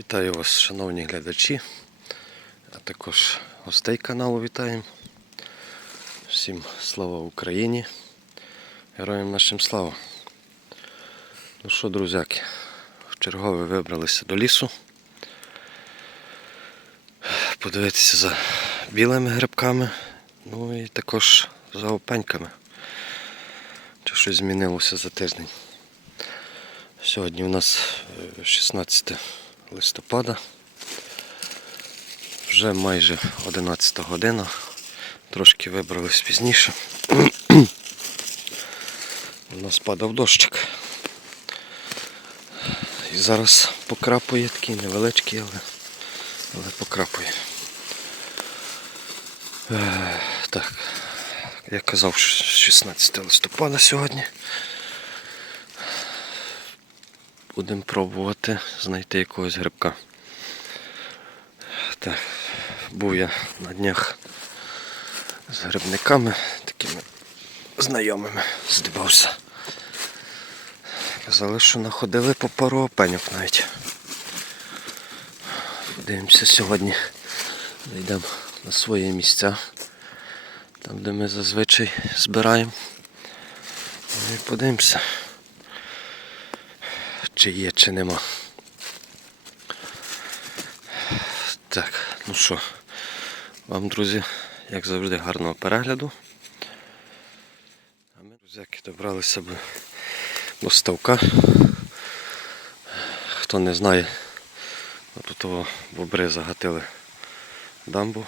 Вітаю вас, шановні глядачі, а також гостей каналу вітаємо. Всім слава Україні! Героям нашим слава! Ну що, друзяки, вчергове вибралися до лісу. Подивитися за білими грибками, ну і також за опеньками. Чи щось змінилося за тиждень. Сьогодні у нас е, 16 листопада. Вже майже 11 година. Трошки вибрались пізніше. У нас падав дощик. І зараз покрапує такий невеличкий, але, але покрапує. Е, так, я казав, 16 листопада сьогодні. Будемо пробувати знайти якогось грибка. Так, був я на днях з грибниками, такими знайомими, здивався. Казали, що находили по пару опеньок навіть. Подивимося сьогодні. Зайдемо на свої місця, там де ми зазвичай збираємо. Ну І подивимося чи є, чи нема. Так, ну що, вам, друзі, як завжди, гарного перегляду. А ми, друзяки, добралися б до ставка. Хто не знає, того бобри загатили дамбу.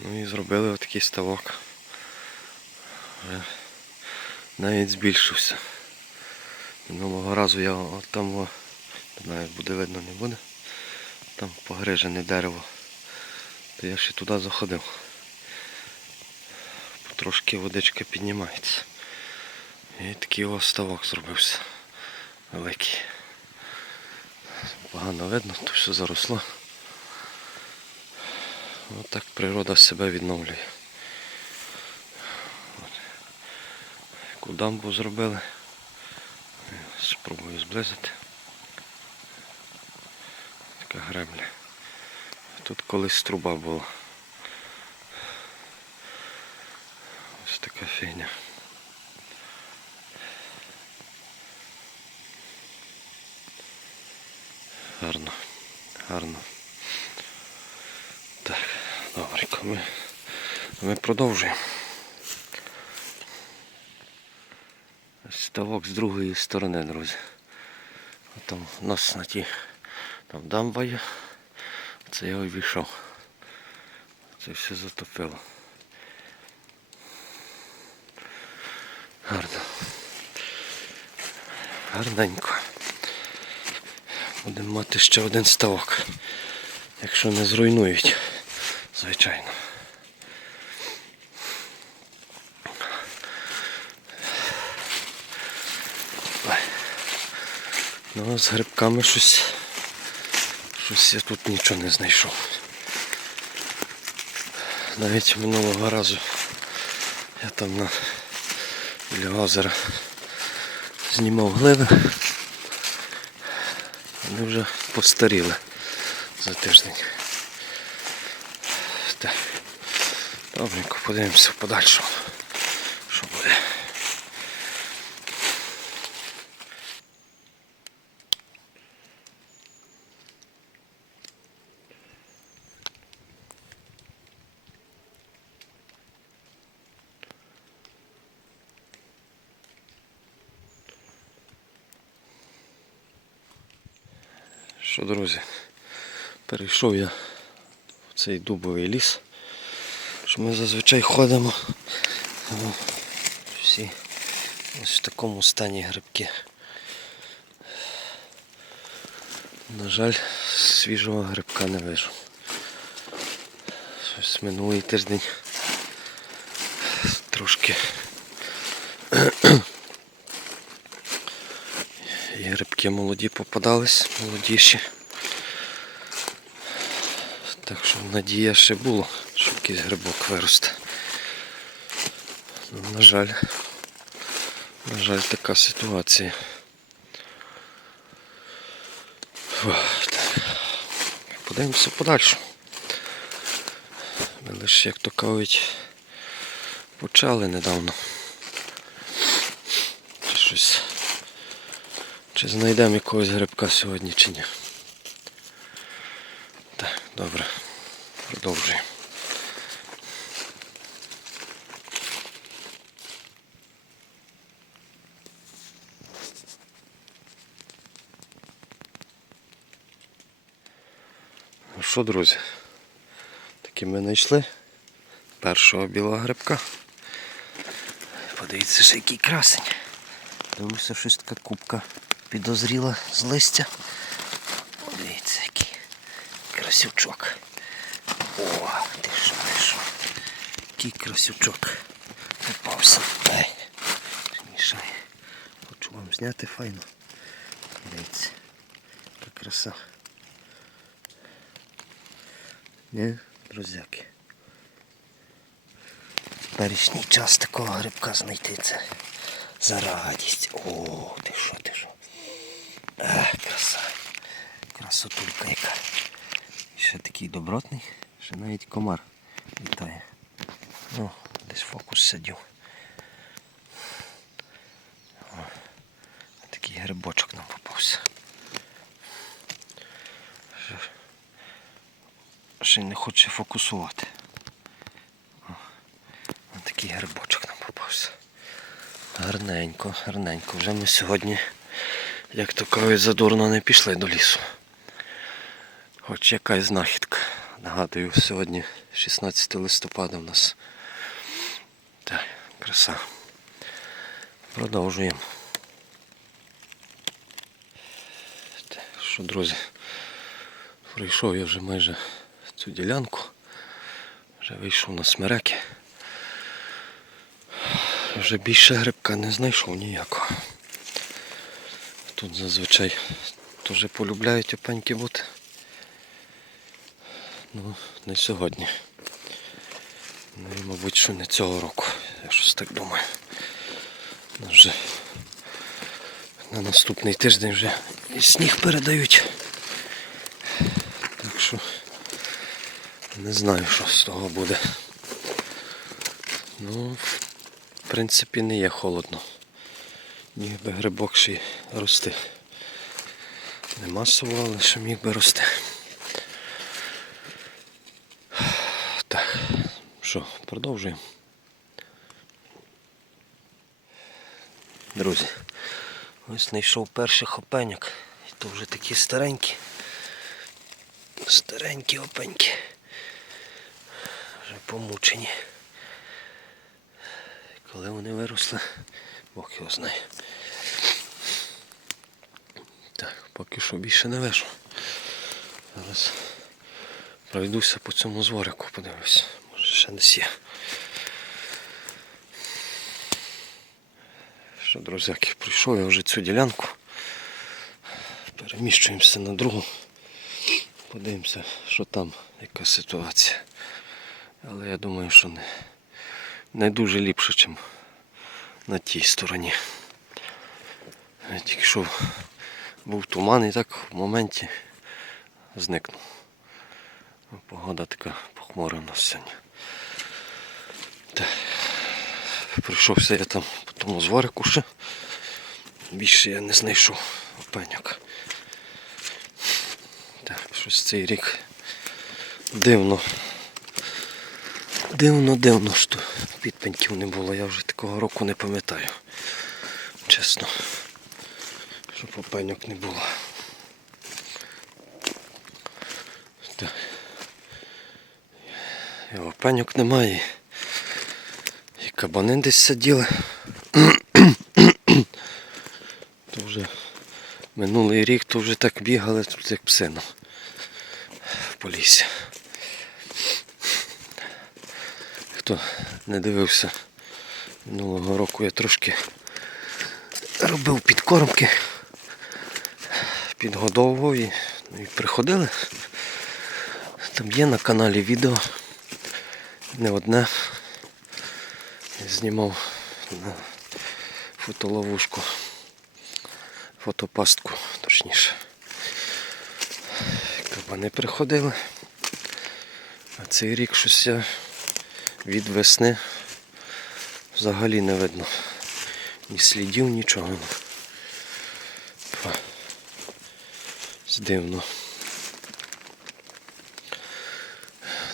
Ну і зробили отакий ставок. Навіть збільшився. Минулого разу я от там, не знаю, буде видно, не буде. Там погрижене дерево. То я ще туди заходив. Потрошки водичка піднімається. І такий ось ставок зробився. Великий. Погано видно, то все заросло. Отак природа себе відновлює. Яку дамбу зробили. Спробую зблизити. Така гребля. Тут колись труба була. Ось така фігня. Гарно, гарно. Так, добренько, ми, ми продовжуємо. Ставок з другої сторони, друзі. Там у нас на ті там дамба є. Це я увійшов. Це все затопило. Гарно. Гарненько. Будемо мати ще один ставок. Якщо не зруйнують, звичайно. Ну, з грибками щось. Щось я тут нічого не знайшов. Навіть минулого разу я там на біля озера знімав гливи. Вони вже постаріли за тиждень. Добренько, подивимося в подальшому. Що буде. Що, друзі, перейшов я в цей дубовий ліс, що ми зазвичай ходимо. Всі ось в такому стані грибки. На жаль, свіжого грибка не вижу. Щось минулий тиждень трошки І грибки молоді попадались, молодіші. Так що надія ще було, що якийсь грибок виросте. Ну, на жаль, на жаль, така ситуація. Подивимося подальше. Ми лише, як то кажуть, почали недавно. Щось. Чи знайдемо якогось грибка сьогодні, чи ні. Так, добре. Продовжуємо. Ну що, друзі? Таки ми знайшли першого білого грибка. Подивіться, що який красень. Дивлюся, щось така кубка підозріла з листя. Подивіться, який красючок. О, ти що, ти що? Який красючок. Попався. Ай, мішає. Хочу вам зняти файно. Дивіться. Яка краса. Ні, друзяки. Теперішній час такого грибка знайти це за радість. О, ти що, ти що? А, краса. Красотулька яка. І ще такий добротний, ще навіть комар літає. Ну, десь фокус сидів. Такий грибочок нам попався. Ще- не хоче фокусувати. О, такий грибочок нам попався. Гарненько, гарненько. Вже ми сьогодні, як то кажуть, задурно не пішли до лісу. Хоч якась знахідка. Нагадую, сьогодні 16 листопада у нас. Так, краса. Продовжуємо. Так, що, друзі, пройшов я вже майже цю ділянку. Вже вийшов на смереки. Вже більше грибка не знайшов ніякого. Тут зазвичай теж полюбляють опеньки бути. Ну, не сьогодні. Ну і мабуть, що не цього року. Я щось так думаю. Ну, Вже на наступний тиждень вже і сніг передають. Так що не знаю, що з того буде. Ну, в принципі, не є холодно. Міг би грибок ще рости. Не масово, але ще міг би рости. Так, що, продовжуємо. Друзі, ось знайшов перший опеньок. І то вже такі старенькі. Старенькі опеньки. Вже помучені. Коли вони виросли, Бог його знає. Так, поки що більше не вижу. Зараз пройдуся по цьому зворику, подивлюся. Може ще не є. Що, друзяки, пройшов я вже цю ділянку. Переміщуємося на другу. Подивимося, що там, яка ситуація. Але я думаю, що не, не дуже ліпше, ніж на тій стороні. Тільки що був туман і так в моменті зникнув. Погода така похмура у нас сьогодні. Прийшовся я там по тому зворику ще. Більше я не знайшов опеньок. Так, щось цей рік дивно. Дивно, дивно, що підпеньків не було. Я вже такого року не пам'ятаю. Чесно. Щоб опеньок не було. Так. І опеньок немає. І кабани десь сиділи. то вже минулий рік то вже так бігали, тут як псино по лісі. Хто не дивився минулого року, я трошки робив підкормки, підгодовував і, ну, і приходили. Там є на каналі відео. Не одне. Знімав на фотоловушку, фотопастку, точніше. Кабани приходили. А цей рік щось я від весни взагалі не видно. Ні слідів, нічого. Дивно.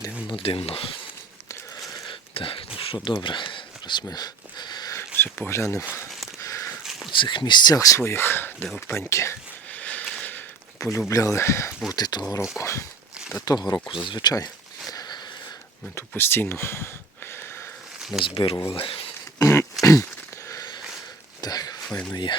Дивно, дивно. Так, ну що, добре. Зараз ми ще поглянемо по цих місцях своїх, де опеньки полюбляли бути того року. Та того року зазвичай. Ми тут постійно назбирували. так, файно є.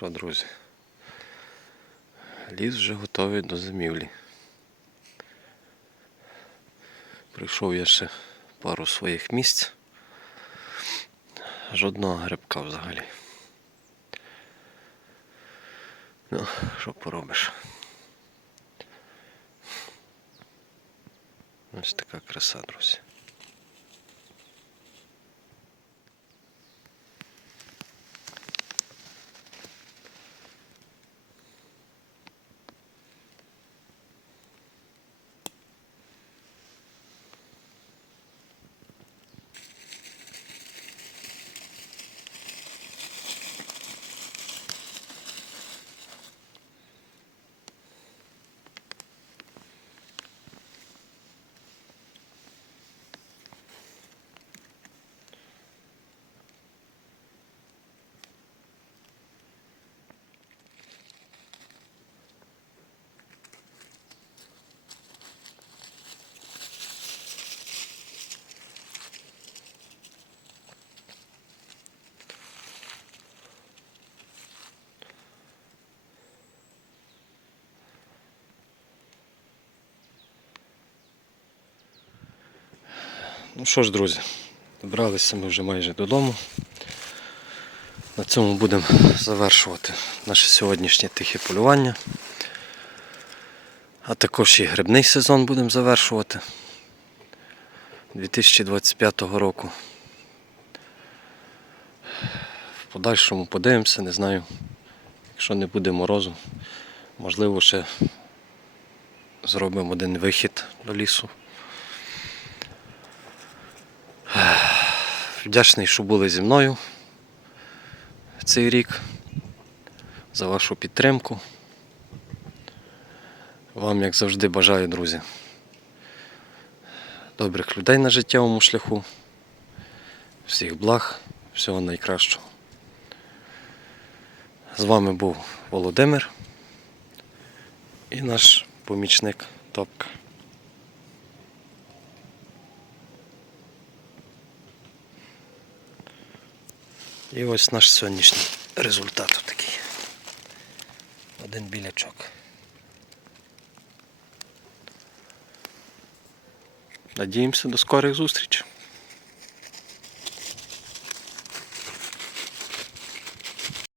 Що, друзі? Ліс вже готовий до зимівлі. Прийшов я ще пару своїх місць. Жодного грибка взагалі. Ну, що поробиш? Ось така краса, друзі. Ну що ж, друзі, добралися ми вже майже додому. На цьому будемо завершувати наше сьогоднішнє тихе полювання. А також і грибний сезон будемо завершувати 2025 року. В подальшому подивимося, не знаю. Якщо не буде морозу, можливо ще зробимо один вихід до лісу. Вдячний, що були зі мною цей рік, за вашу підтримку. Вам, як завжди, бажаю, друзі, добрих людей на життєвому шляху, всіх благ, всього найкращого. З вами був Володимир і наш помічник Топка. І ось наш сьогоднішній результат такий. Один білячок. Надіємося до скорих зустрічей.